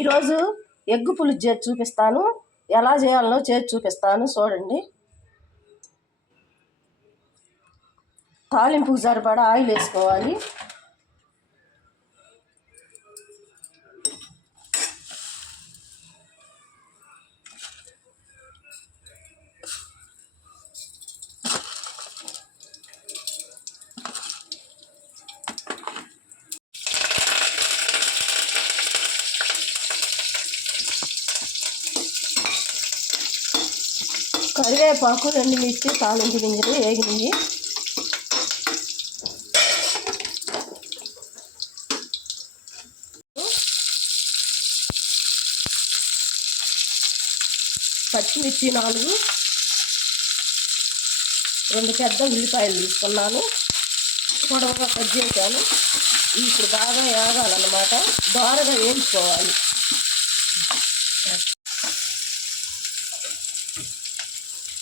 ఈరోజు ఎగ్గు పులుసు చేసి చూపిస్తాను. ఎలా చేయాలో చేసి చూపిస్తాను చూడండి. తాలింపుకు సరిపడా ఆయిల్ వేసుకోవాలి. కరివేపాకు 2 మిర్చి తాలింపు గింజలు వేగినవి. పచ్చిమిర్చి 4, 2 పెద్ద ఉల్లిపాయలు తీసుకున్నాను, పొడవుగా కట్ చేశాను. ఇప్పుడు బాగా వేగాలన్నమాట, దోరగా వేయించుకోవాలి.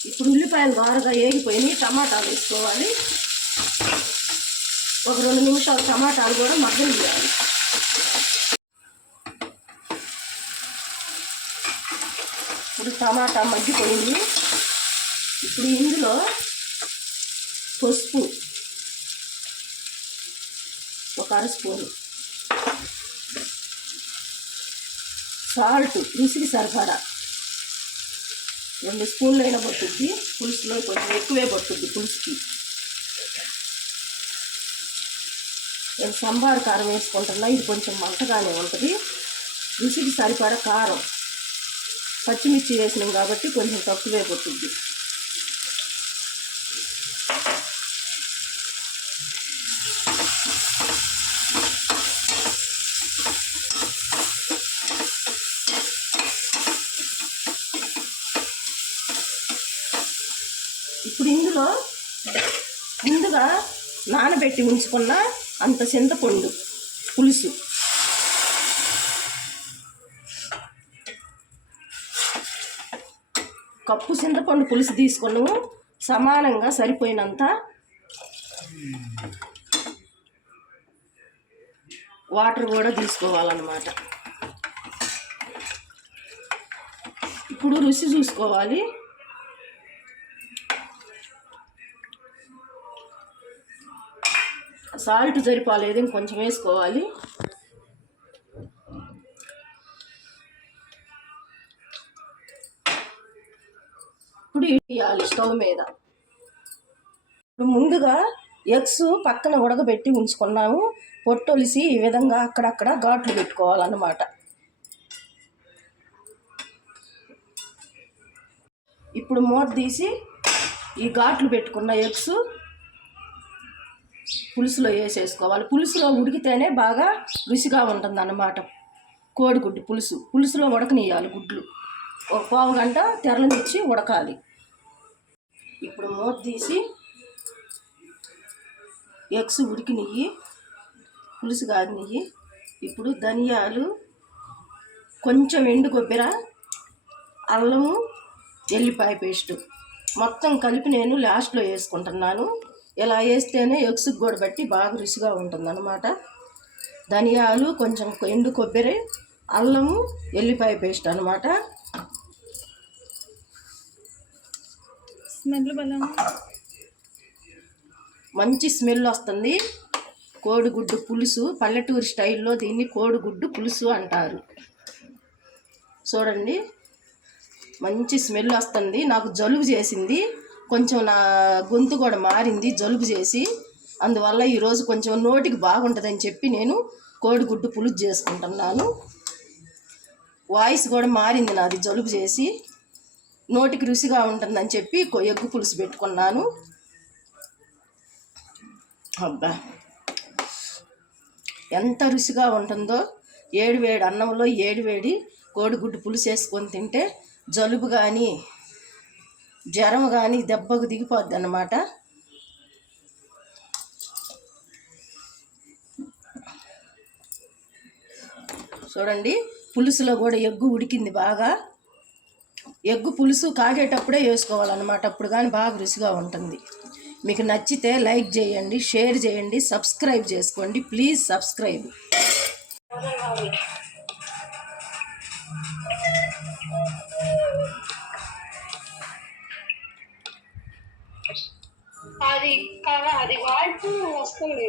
ఇప్పుడు ఉల్లిపాయలు దోరగా వేగిపోయినాయి, టమాటాలు వేసుకోవాలి. ఒక 2 నిమిషాలు టమాటాలు కూడా మగ్గనివ్వాలి. ఇప్పుడు టమాటా మగ్గిపోయింది. ఇప్పుడు ఇందులో పసుపు 1 అర స్పూను, సాల్ట్ రుచికి సరిపడా 2 స్పూన్లు అయినా పట్టుద్ది. పులుసులో కొంచెం ఎక్కువే పట్టుద్ది పులుసుకి. నేను సాంబార్ కారం వేసుకుంటున్నా, ఇది కొంచెం మంటగానే ఉంటుంది. రుచికి సరిపడా కారం, పచ్చిమిర్చి వేసినాం కాబట్టి కొంచెం తక్కువే పట్టుద్ది. ఇప్పుడు ఇందులో ముందుగా నానబెట్టి ఉంచుకున్న అంత చింతపండు పులుసు, కప్పు చింతపండు పులుసు తీసుకున్నాము. సమానంగా సరిపోయినంత వాటర్ కూడా తీసుకోవాలన్నమాట. ఇప్పుడు రుచి చూసుకోవాలి. సాల్ట్ సరిపోలేదు, ఇంకొంచెం వేసుకోవాలి. ఇప్పుడు వేయాలి స్టవ్ మీద. ముందుగా ఎగ్స్ పక్కన ఉడకబెట్టి ఉంచుకున్నాము. పొట్టొలిసి ఈ విధంగా అక్కడక్కడ ఘాట్లు పెట్టుకోవాలన్నమాట. ఇప్పుడు మూత తీసి ఈ ఘాట్లు పెట్టుకున్న ఎగ్స్ పులుసులో వేసేసుకోవాలి. పులుసులో ఉడికితేనే బాగా రుచిగా ఉంటుంది అన్నమాట. కోడిగుడ్డు పులుసులో ఉడకనియాలి. గుడ్లు ఒక పావు గంట తెరలనిచ్చి ఉడకాలి. ఇప్పుడు మూత తీసి ఎగ్స్ ఉడికినవి, పులుసు కాగినవి. ఇప్పుడు ధనియాలు, కొంచెం ఎండు కొబ్బరి, అల్లము, ఎల్లిపాయ పేస్టు మొత్తం కలిపి నేను లాస్ట్లో వేసుకుంటున్నాను. ఇలా వేస్తేనే ఎగ్స్కి కూడా బట్టి బాగా రుచిగా ఉంటుందన్నమాట. ధనియాలు, కొంచెం ఎండు కొబ్బరి, అల్లము, ఎల్లిపాయ పేస్ట్ అన్నమాట. స్మెల్ మంచి స్మెల్ వస్తుంది. కోడిగుడ్డు పులుసు, పల్లెటూరు స్టైల్లో దీన్ని కోడిగుడ్డు పులుసు అంటారు. చూడండి, మంచి స్మెల్ వస్తుంది. నాకు జలుబు చేసింది, కొంచెం నా గొంతు కూడా మారింది జలుబు చేసి. అందువల్ల ఈరోజు కొంచెం నోటికి బాగుంటుందని చెప్పి నేను కోడిగుడ్డు పులుసు చేసుకుంటున్నాను. వాయిస్ కూడా మారింది నాది జలుబు చేసి. నోటికి రుచిగా ఉంటుందని చెప్పి ఎగ్గు పులుసు పెట్టుకున్నాను. అబ్బా, ఎంత రుచిగా ఉంటుందో! వేడి అన్నంలో వేడి కోడిగుడ్డు పులుసు వేసుకొని తింటే జలుబు కానీ జ్వరం కానీ దెబ్బకు దిగిపోద్ది అన్నమాట. చూడండి, పులుసులో కూడా ఎగ్గు ఉడికింది బాగా. ఎగ్గు పులుసు కాగేటప్పుడే వేసుకోవాలన్నమాట, అప్పుడు కానీ బాగా రుచిగా ఉంటుంది. మీకు నచ్చితే లైక్ చేయండి, షేర్ చేయండి, సబ్స్క్రైబ్ చేసుకోండి. Please subscribe. అది అది వాయిస్ వస్తుంది.